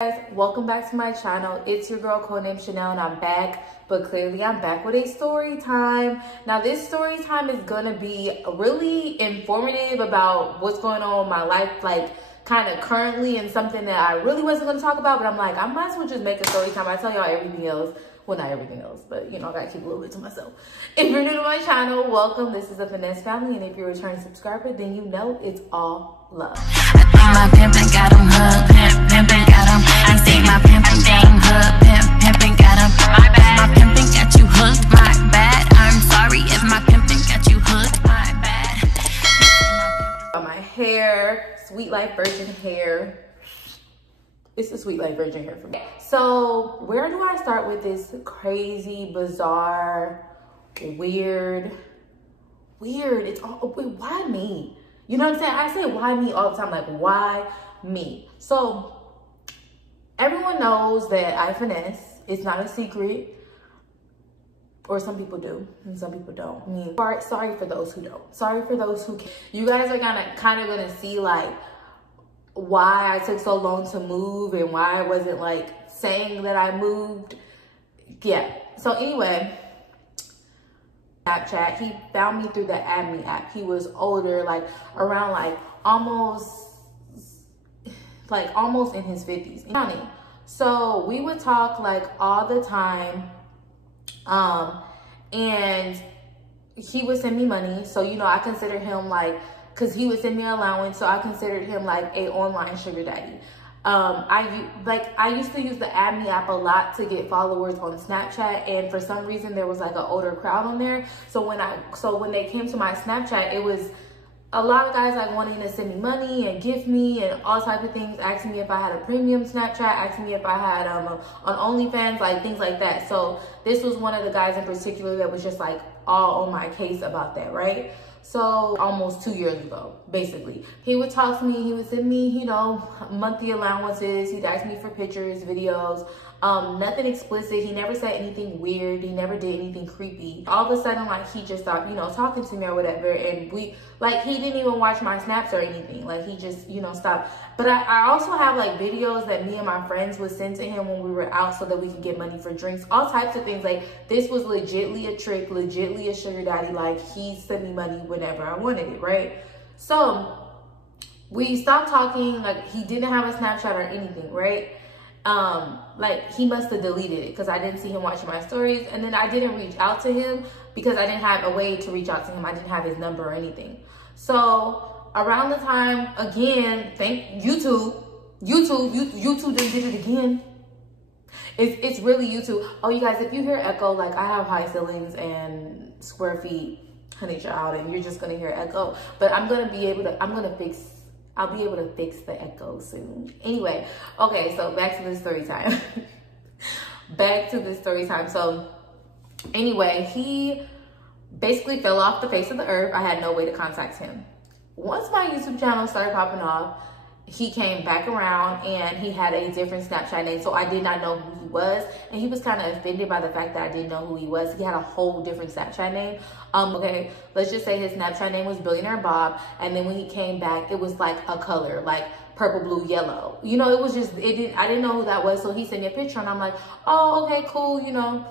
Guys, welcome back to my channel. It's your girl Codenamechanel and I'm back, but clearly I'm back with a story time. Now this story time is gonna be really informative about what's going on in my life, like kind of currently, and something that I really wasn't gonna talk about, but I'm like, I might as well just make a story time. I tell y'all everything else. Well, not everything else, but you know, I gotta keep a little bit to myself. If you're new to my channel, welcome. This is the Finesse family, and if you're a returning subscriber, then you know it's all love. I think my pimpin' got him hooked, pimpin' got him. I think my pimpin' got him hooked, pimpin' got him. My bad, my pimpin' got you hooked, my bad. I'm sorry if my pimpin' got you hooked, my bad. My hair, Sweet Life Virgin hair. It's the Sweet Life Virgin hair for me. So where do I start with this crazy, bizarre, weird? It's all, wait, why me? You know what I'm saying? I say why me all the time, like why me? So everyone knows that I finesse. It's not a secret. Or some people do, and some people don't. I mean, sorry for those who don't. Sorry for those who can. You guys are kind of gonna see like why I took so long to move and why I wasn't like saying that I moved. Yeah. So anyway, Snapchat, he found me through the Add Me app. He was older, like around like almost in his 50s. So we would talk like all the time. And he would send me money. So, you know, I consider him like, cause he would send me an allowance. So I considered him like a online sugar daddy. I used to use the Add Me app a lot to get followers on Snapchat, and for some reason there was like an older crowd on there. So when they came to my Snapchat, it was a lot of guys like wanting to send me money and gift me and all type of things, asking me if I had a premium Snapchat, asking me if I had on OnlyFans, like things like that. So this was one of the guys in particular that was just like all on my case about that, right? So almost 2 years ago, basically, he would talk to me, he would send me, you know, monthly allowances. He'd ask me for pictures, videos, nothing explicit. He never said anything weird. He never did anything creepy. All of a sudden, like, he just stopped, you know, talking to me or whatever. And he didn't even watch my snaps or anything. Like, he just, you know, stopped. But I also have like videos that me and my friends would send to him when we were out so that we could get money for drinks, all types of things. Like, this was legitly a trick, legitly a sugar daddy. Like, he sent me money whenever I wanted it, right? So we stopped talking. Like, he didn't have a Snapchat or anything, right? Like, he must have deleted it because I didn't see him watching my stories. And then I didn't reach out to him because I didn't have a way to reach out to him. I didn't have his number or anything. So around the time, again, thank YouTube done did it again. It's really YouTube. Oh, you guys, if you hear echo, like, I have high ceilings and square feet, honey child, and you're just gonna hear echo. But I'll be able to fix the echo soon. Anyway, okay, so back to the story time. So anyway, he basically fell off the face of the earth. I had no way to contact him. Once my YouTube channel started popping off, he came back around and he had a different Snapchat name. So I did not know who he was. And he was kind of offended by the fact that I didn't know who he was. He had a whole different Snapchat name. Okay, let's just say his Snapchat name was Billionaire Bob. And then when he came back, it was like a color, like purple, blue, yellow. You know, it was just, I didn't know who that was. So he sent me a picture and I'm like, oh, okay, cool, you know,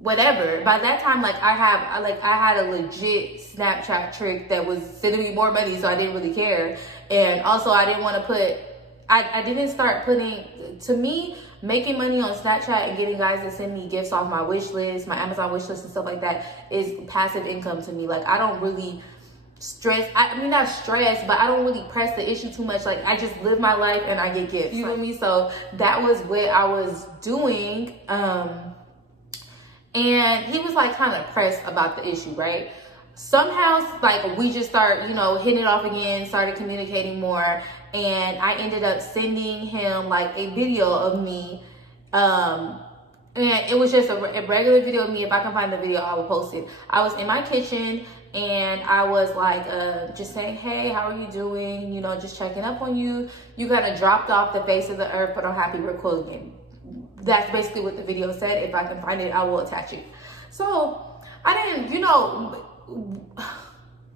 whatever. By that time, like, I had a legit Snapchat trick that was sending me more money, so I didn't really care. And also, I didn't want to put, I didn't start putting, to me, making money on Snapchat and getting guys to send me gifts off my wish list, my Amazon wish list and stuff like that is passive income to me. Like, I don't really stress, I mean, not stress, but I don't really press the issue too much. Like, I just live my life and I get gifts, you know what I mean? So that was what I was doing. And he was like kind of pressed about the issue, right? Somehow, like, we just start, you know, hitting it off again, started communicating more. And I ended up sending him like a video of me. And it was just a regular video of me. If I can find the video, I will post it. I was in my kitchen and I was like, just saying, hey, how are you doing? You know, just checking up on you. You kind of dropped off the face of the earth, but I'm happy we're cool again. That's basically what the video said. If I can find it, I will attach it. So I didn't, you know,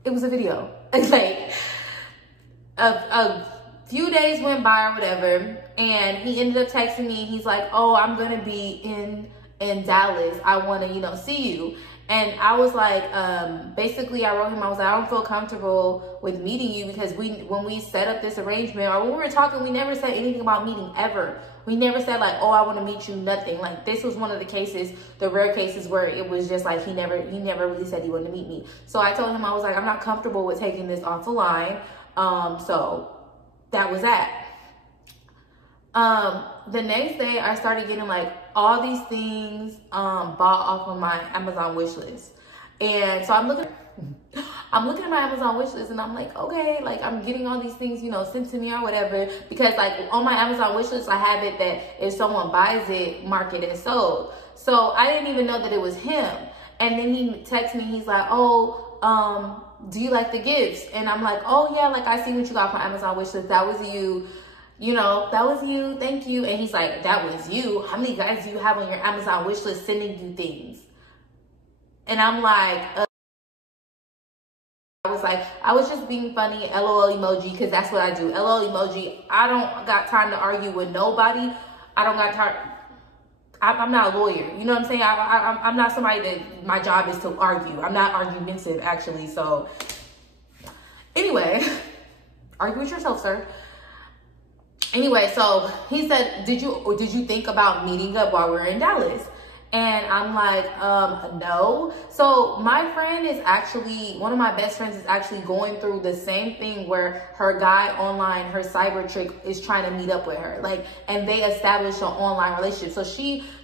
it was a video. It's like a few days went by or whatever, And he ended up texting me. He's like, oh, I'm going to be in Dallas. I want to, you know, see you. And I was like, basically I wrote him, I was like, I don't feel comfortable with meeting you because when we set up this arrangement or when we were talking, we never said anything about meeting ever. We never said like, oh, I want to meet you, nothing. Like this was one of the cases, the rare cases where it was just like, he never really said he wanted to meet me. So I told him, I was like, I'm not comfortable with taking this off the line. So that was that. The next day I started getting like all these things bought off of my Amazon wish list. And so I'm looking at my Amazon wish list and I'm like, okay, like I'm getting all these things, you know, sent to me or whatever, because like on my Amazon wish list I have it that if someone buys it, mark it as sold. So I didn't even know that it was him. And then he texted me, he's like, oh, do you like the gifts? And I'm like, oh yeah, like I see what you got from Amazon wish list, that was you. You know, that was you, thank you. And he's like, that was you? How many guys do you have on your Amazon wish list sending you things? And I'm like, I was just being funny, LOL emoji, because that's what I do. LOL emoji. I don't got time to argue with nobody. I don't got time. I'm not a lawyer. You know what I'm saying? I'm not somebody that my job is to argue. I'm not argumentative, actually. So anyway, argue with yourself, sir. Anyway, so he said, did you think about meeting up while we're in Dallas? And I'm like, no. So my friend is actually, one of my best friends is actually going through the same thing where her guy online, her cyber chick is trying to meet up with her. Like, and they established an online relationship.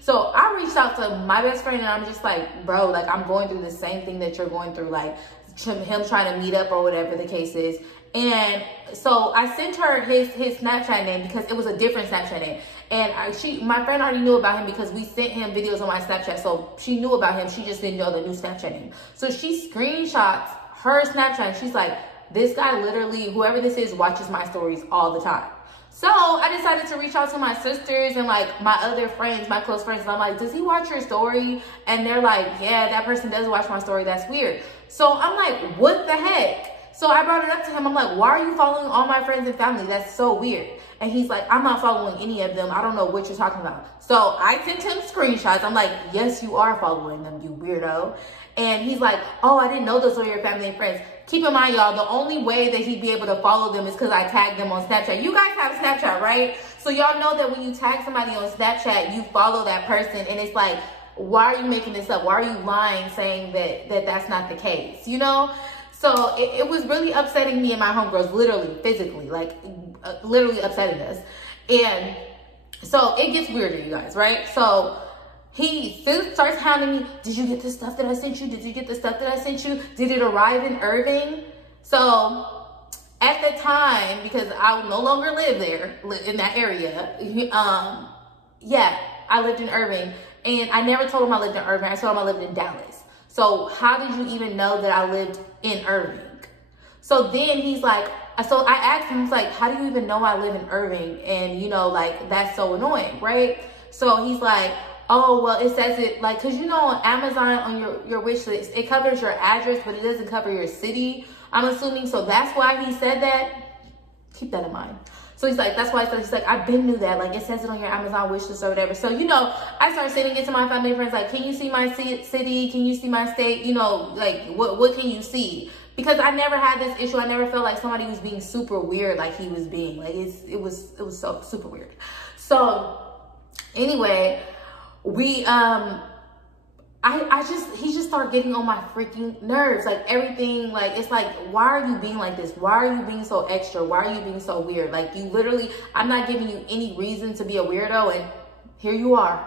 So I reached out to my best friend and I'm just like, bro, like I'm going through the same thing that you're going through, like him trying to meet up or whatever the case is. And so I sent her his Snapchat name because it was a different Snapchat name. And my friend already knew about him because we sent him videos on my Snapchat. So she knew about him. She just didn't know the new Snapchat name. So she screenshots her Snapchat and she's like, this guy literally, whoever this is, watches my stories all the time. So I decided to reach out to my sisters and like my other friends, my close friends. And I'm like, does he watch your story? And they're like, yeah, that person does watch my story. That's weird. So I'm like, what the heck? So I brought it up to him. I'm like, why are you following all my friends and family? That's so weird. And he's like, I'm not following any of them. I don't know what you're talking about. So I sent him screenshots. I'm like, yes, you are following them, you weirdo. And he's like, oh, I didn't know those were your family and friends. Keep in mind, y'all, the only way that he'd be able to follow them is because I tagged them on Snapchat. You guys have Snapchat, right? So y'all know that when you tag somebody on Snapchat, you follow that person. And it's like, why are you making this up? Why are you lying saying that that's not the case? You know? So it was really upsetting me and my homegirls, literally, physically, like literally upsetting us. And so it gets weirder, you guys, right? So he still starts hounding me. Did you get the stuff that I sent you? Did you get the stuff that I sent you? Did it arrive in Irving? So at the time, because I no longer live there, in that area, yeah, I lived in Irving. And I never told him I lived in Irving. I told him I lived in Dallas. So how did you even know that I lived in Irving? So then he's like, so I asked him, he's like, how do you even know I live in Irving? And you know, like, that's so annoying, right? So he's like, oh, well, it says it, like, cause you know, on Amazon, on your wish list, it covers your address, but it doesn't cover your city, I'm assuming. So that's why he said that. Keep that in mind. So he's like, that's why he's like, I've been knew that. Like, it says it on your Amazon wish list or whatever. So, you know, I started sending it to my family and friends. Like, can you see my city? Can you see my state? You know, like, what can you see? Because I never had this issue. I never felt like somebody was being super weird like he was being. Like, it was so super weird. So, anyway, we, he just started getting on my freaking nerves. Like, everything, like, it's like, why are you being like this? Why are you being so extra? Why are you being so weird? Like, you literally, I'm not giving you any reason to be a weirdo, and here you are.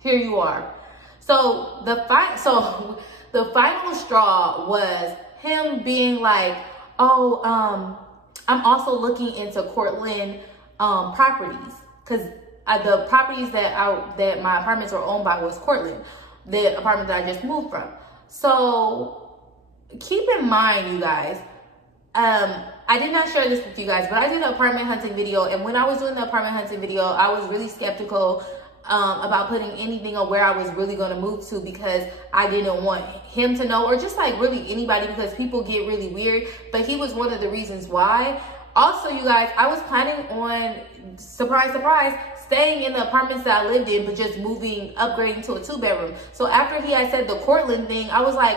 Here you are. So the final straw was him being like, oh, I'm also looking into Cortland properties, because the properties that my apartments were owned by was Cortland, the apartment that I just moved from. So keep in mind, you guys, I did not share this with you guys, but I did an apartment hunting video. And when I was doing the apartment hunting video, I was really skeptical about putting anything on where I was really going to move to, because I didn't want him to know, or just like really anybody, because people get really weird. But he was one of the reasons why. Also, you guys, I was planning on, surprise, surprise, staying in the apartments that I lived in, but just moving, upgrading to a 2-bedroom. So after he had said the Cortland thing, I was like,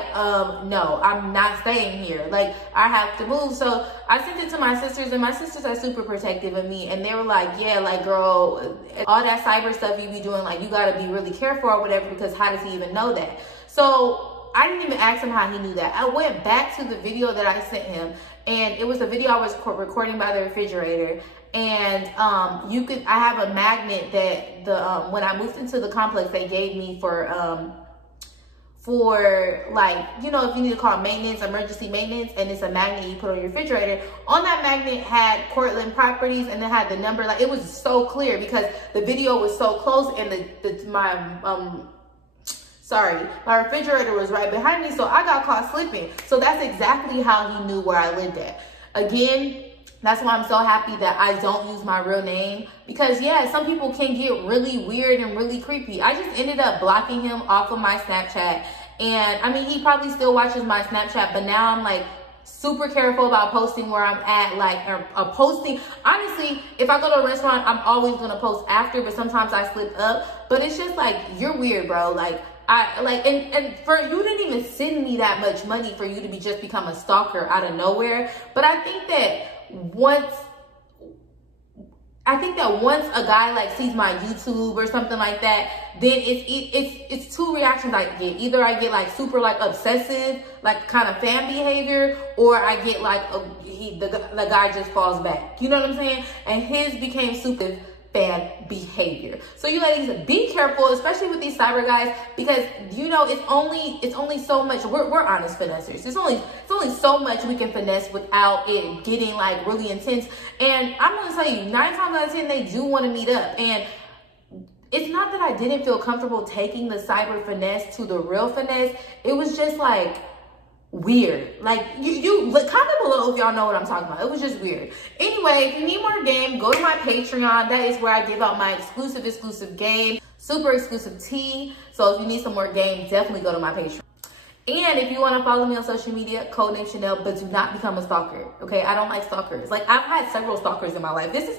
no, I'm not staying here. Like, I have to move. So I sent it to my sisters, and my sisters are super protective of me. And they were like, yeah, like, girl, all that cyber stuff you be doing, like, you got to be really careful or whatever, because how does he even know that? So I didn't even ask him how he knew that. I went back to the video that I sent him, and it was a video I was recording by the refrigerator. And I have a magnet that when I moved into the complex, they gave me for like, you know, if you need to call maintenance, emergency maintenance, and it's a magnet you put on your refrigerator. On that magnet had Cortland Properties, and it had the number. Like, it was so clear because the video was so close, and my refrigerator was right behind me, so I got caught slipping. So that's exactly how he knew where I lived at. Again, that's why I'm so happy that I don't use my real name, because yeah, some people can get really weird and really creepy. I just ended up blocking him off of my Snapchat. And I mean, he probably still watches my Snapchat, but now I'm like super careful about posting where I'm at, like posting. Honestly, if I go to a restaurant, I'm always gonna post after, but sometimes I slip up. But it's just like, you're weird, bro. Like, and for you didn't even send me that much money for you to just become a stalker out of nowhere. But I think that once a guy like sees my YouTube or something like that, then it's two reactions I get. Either I get like super like obsessive, like kind of fan behavior, or I get like the guy just falls back. You know what I'm saying? And his became super fan behavior. So you ladies, be careful, especially with these cyber guys, because you know it's only so much. We're honest finessers. It's only so much we can finesse without it getting like really intense. And I'm gonna tell you, 9 times out of 10 they do want to meet up. And it's not that I didn't feel comfortable taking the cyber finesse to the real finesse. It was just like weird. Like, you comment below if y'all know what I'm talking about. It was just weird. Anyway, if you need more game, go to my Patreon. That is where I give out my exclusive game, super exclusive tea. So if you need some more game, definitely go to my Patreon. And if you want to follow me on social media, Codenamechanel, but do not become a stalker. Okay, I don't like stalkers. Like, I've had several stalkers in my life. This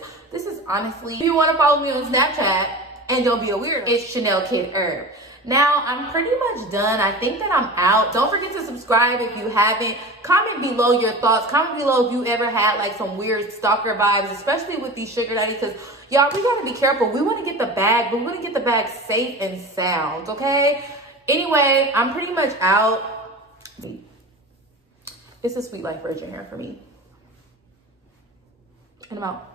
is honestly, if you want to follow me on Snapchat and don't be a weirdo, it's Chanel Kid Herb. Now, I'm pretty much done. I think that I'm out. Don't forget to subscribe if you haven't. Comment below your thoughts. Comment below if you ever had like some weird stalker vibes, especially with these sugar daddies, because y'all, we gotta be careful. We want to get the bag, but we want to get the bag safe and sound, okay? Anyway, I'm pretty much out. It's a Sweet Life Virgin hair for me. And I'm out.